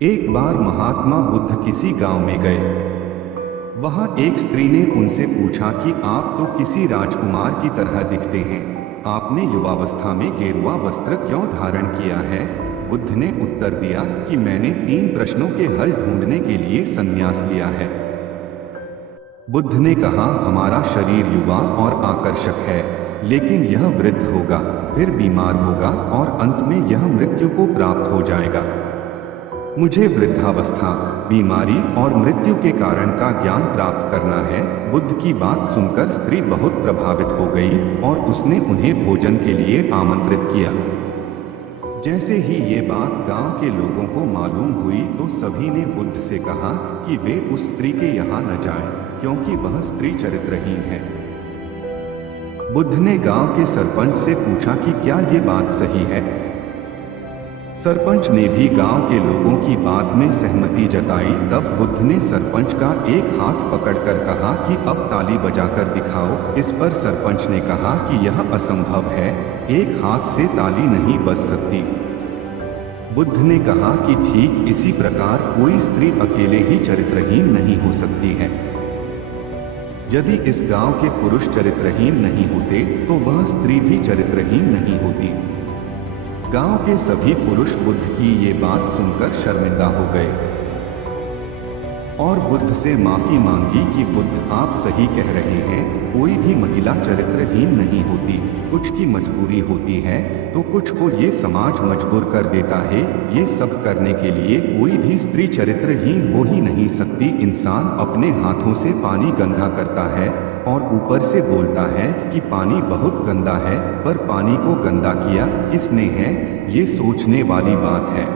एक बार महात्मा बुद्ध किसी गांव में गए। वहां एक स्त्री ने उनसे पूछा कि आप तो किसी राजकुमार की तरह दिखते हैं, आपने युवावस्था में गेरुआ वस्त्र क्यों धारण किया है? बुद्ध ने उत्तर दिया कि मैंने 3 प्रश्नों के हल ढूंढने के लिए संन्यास लिया है। बुद्ध ने कहा, हमारा शरीर युवा और आकर्षक है, लेकिन यह वृद्ध होगा, फिर बीमार होगा और अंत में यह मृत्यु को प्राप्त हो जाएगा। मुझे वृद्धावस्था, बीमारी और मृत्यु के कारण का ज्ञान प्राप्त करना है। बुद्ध की बात सुनकर स्त्री बहुत प्रभावित हो गई और उसने उन्हें भोजन के लिए आमंत्रित किया। जैसे ही ये बात गांव के लोगों को मालूम हुई तो सभी ने बुद्ध से कहा कि वे उस स्त्री के यहाँ न जाएं, क्योंकि वह स्त्री चरित्रहीन है। बुद्ध ने गांव के सरपंच से पूछा कि क्या ये बात सही है। सरपंच ने भी गांव के लोगों की बात में सहमति जताई। तब बुद्ध ने सरपंच का एक हाथ पकड़कर कहा कि अब ताली बजाकर दिखाओ। इस पर सरपंच ने कहा कि यह असंभव है, एक हाथ से ताली नहीं बज सकती। बुद्ध ने कहा कि ठीक इसी प्रकार कोई स्त्री अकेले ही चरित्रहीन नहीं हो सकती है। यदि इस गांव के पुरुष चरित्रहीन नहीं होते तो वह स्त्री भी चरित्रहीन नहीं होती। गांव के सभी पुरुष बुद्ध की ये बात सुनकर शर्मिंदा हो गए और बुद्ध से माफी मांगी कि बुद्ध आप सही कह रहे हैं, कोई भी महिला चरित्रहीन नहीं होती, कुछ की मजबूरी होती है तो कुछ को ये समाज मजबूर कर देता है। ये सब करने के लिए कोई भी स्त्री चरित्रहीन हो ही नहीं सकती। इंसान अपने हाथों से पानी गंदा करता है और ऊपर से बोलता है कि पानी बहुत गंदा है, पर पानी को गंदा किया किसने है? ये सोचने वाली बात है।